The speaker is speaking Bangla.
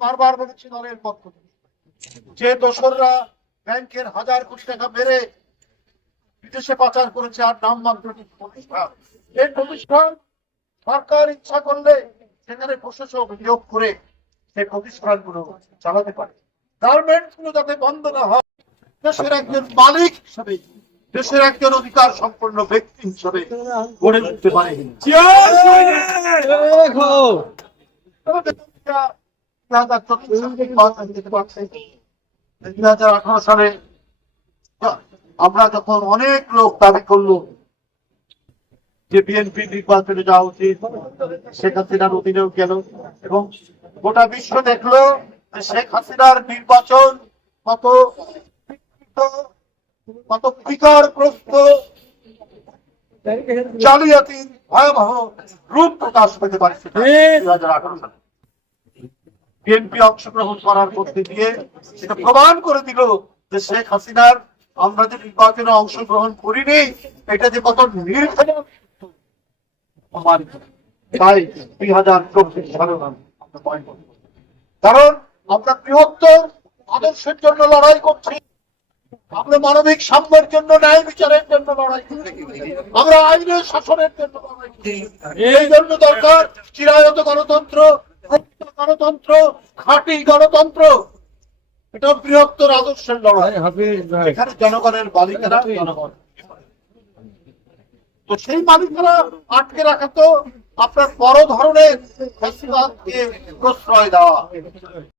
বারবার বলেছি দলের পক্ষ থেকে, যে দোসররা ব্যাংকের 1000 কোটি টাকা মেরে বিদেশে পাচার করেছে আর নামমাত্র কিছু প্রতিষ্ঠান, এই প্রতিষ্ঠান সরকার ইচ্ছা করলে সেখানে প্রশাসক নিয়োগ করে সেই প্রতিষ্ঠানগুলো চালাতে পারে। গার্মেন্টস গুলো যাতে বন্ধ না হয়, দেশের একজন মালিক হিসেবে, দেশের একজন অধিকার সম্পন্ন ব্যক্তি হিসেবে গড়ে তুলতে পারে। 2018 সালে আমরা যখন অনেক লোক দাবি করলো যে বিএনপি নির্বাচনে যাওয়া উচিত, শেখ হাসিনার অধীনেও গেল এবং গোটা বিশ্ব দেখলো যে শেখ হাসিনার নির্বাচন কত বিকারগ্রস্ত, জালিয়াতির ভয়াবহ রূপ প্রকাশ পেতে পারে। 2018 সালে বিএনপি অংশগ্রহণ করার মধ্যে দিয়ে সেটা প্রমাণ করে দিল যে শেখ হাসিনার আমরা যে নির্বাচনে অংশগ্রহণ করিনি, এটা যে কত নির্ভর। তাই 2024 সালে কারণ আমরা বৃহত্তর আদর্শের জন্য লড়াই করছি, আমরা মানবিক সাম্যের জন্য, ন্যায় বিচারের জন্য লড়াই করছি, আমরা আইনের শাসনের জন্য লড়াই করছি। এই জন্য দরকার চিরায়ত গণতন্ত্র, গণতন্ত্র, খাঁটি গণতন্ত্র। এটা বৃহত্তর আদর্শের লড়াই। এখানে জনগণের মালিকেরা জনগণ, তো সেই মালিকেরা আটকে রাখা তো আপনার বড় ধরনের ফ্যাসিবাদকে প্রশ্রয় দেওয়া।